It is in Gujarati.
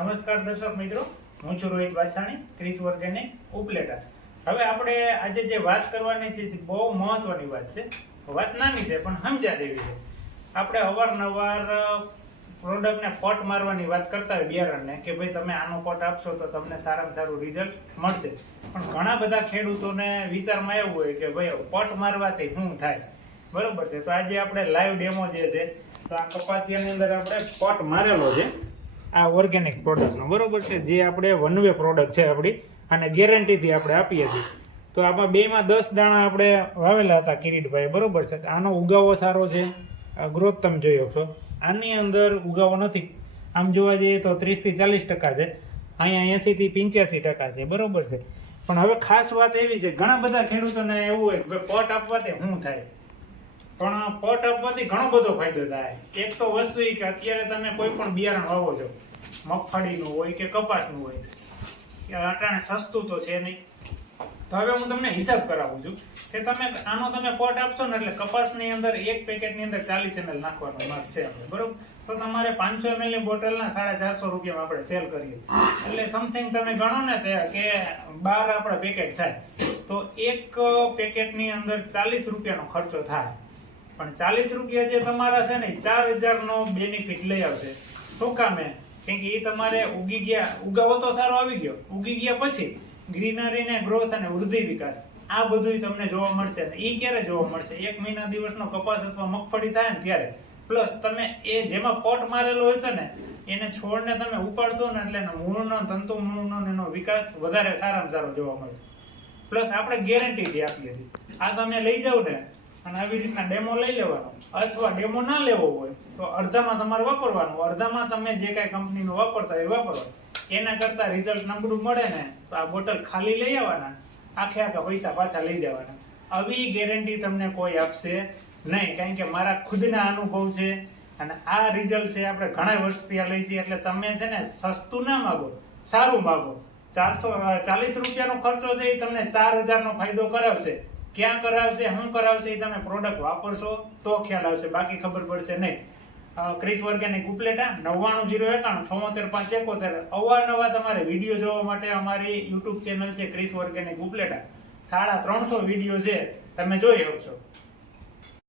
નમસ્કાર દર્શક મિત્રો, હું છું રોહિત વાછાણી, ક્રિસ ઓર્ગેનિક ઉપલેટા. હવે આપણે આજે જે વાત કરવાની છે બહુ મહત્વની વાત છે. વાત નાની છે પણ સમજ્યા જેવી છે. આપણે અવારનવાર પ્રોડક્ટને પટ મારવાની વાત કરતા હોય બિયારણને કે ભાઈ તમે આનો પટ આપશો તો તમને સારામાં સારું રિઝલ્ટ મળશે. પણ ઘણા બધા ખેડૂતોને વિચારમાં એવું હોય કે ભાઈ પટ મારવાથી શું થાય, બરોબર છે. તો આજે આપણે લાઈવ ડેમો જે છે, તો આ કપાસિયાની અંદર આપણે પટ મારેલો છે આ ઓર્ગેનિક પ્રોડક્ટનો, બરોબર છે. જે આપણે વનવે પ્રોડક્ટ છે આપણી, અને ગેરંટીથી આપણે આપીએ છીએ. તો આમાં બેમાં 10 દાણા આપણે વાવેલા હતા કિરીટભાઈ, બરોબર છે. આનો ઉગાવો સારો છે, ગ્રોથ તમે જોયો છો. આની અંદર ઉગાવો નથી, આમ જોવા જઈએ તો 30 થી 40% છે, અહીંયા 80 થી 85% છે, બરોબર છે. પણ હવે ખાસ વાત એવી છે, ઘણા બધા ખેડૂતોને એવું હોય કે પટ આપવાથી શું થાય, પણ પટ આપવાથી ઘણો બધો ફાયદો થાય. એક તો વસ્તુ એ કે અત્યારે તમે કોઈ પણ બિયારણ વાવો છો, મગફળીનું હોય કે કપાસનું હોય, અટાણે સસ્તું તો છે નહીં. તો હવે હું તમને હિસાબ કરાવું છું કે તમે આનો તમે પટ આપશો ને એટલે કપાસની અંદર એક પેકેટની અંદર 40 ml નાખવાનો માપ છે આપણે, બરોબર. તો તમારે 500 ml ની બોટલના 450 રૂપિયામાં આપણે સેલ કરીએ, એટલે સમથિંગ તમે ગણો ને કે 12 આપણા પેકેટ થાય. તો એક પેકેટની અંદર 40 રૂપિયાનો ખર્ચો થાય. પણ 40 રૂપિયા જે તમારા છે ને 4000 નો બેનિફિટ લઈ આવશે. શું કામે? કેમ કે એ તમારે ઉગી ગયા, ઉગાવો તો સારો આવી ગયો, ઉગી ગયા પછી ગ્રીનરી ને ગ્રોથ અને વૃદ્ધિ વિકાસ આ બધું તમને જોવા મળશે. એ ક્યારે જોવા મળશે? 1 મહિના દિવસનો કપાસ અથવા મગફળી થાય ને ત્યારે. પ્લસ તમે એ જેમાં પટ મારેલો હશે ને એને છોડને તમે ઉપાડશો ને એટલે મૂળનો, તંતુ મૂળનો એનો વિકાસ વધારે સારામાં સારો જોવા મળશે. પ્લસ આપણે ગેરંટીથી આપીએ છીએ. આ તમે લઈ જાવ ને અને આવી રીતના ડેમો લઈ લેવાનો, અથવા ડેમો ના લેવો હોય તો અડધામાં તમારે વાપરવાનું, અડધામાં તમે જે કાંઈ કંપનીનું વાપરતા હોય વાપરવાનું. એના કરતા રિઝલ્ટ નબળું મળે ને તો આ બોટલ ખાલી લઈ આવવાના, આખા પૈસા પાછા લઈ જવાના. આવી ગેરંટી તમને કોઈ આપશે નહીં, કારણ કે મારા ખુદના અનુભવ છે અને આ રિઝલ્ટ છે. આપણે ઘણા વર્ષથી આ લઈ છીએ, એટલે તમે છે ને સસ્તું ના માગો, સારું માગો. 440 રૂપિયાનો ખર્ચો છે એ તમને 4000 નો ફાયદો કરાવશે. ક્યાં કરાવશે, શું કરાવશે, એ તમે પ્રોડક્ટ વાપરશો તો ખ્યાલ આવશે, બાકી ખબર પડશે નહીં. Kris organic Upleta 99091 74571. અવારનવાર તમારે વિડીયો જોવા માટે અમારી યુટ્યુબ ચેનલ છે ક્રિસ ઓર્ગેનિક ઉપલેટા, 350 વિડીયો છે, તમે જોઈ શકશો.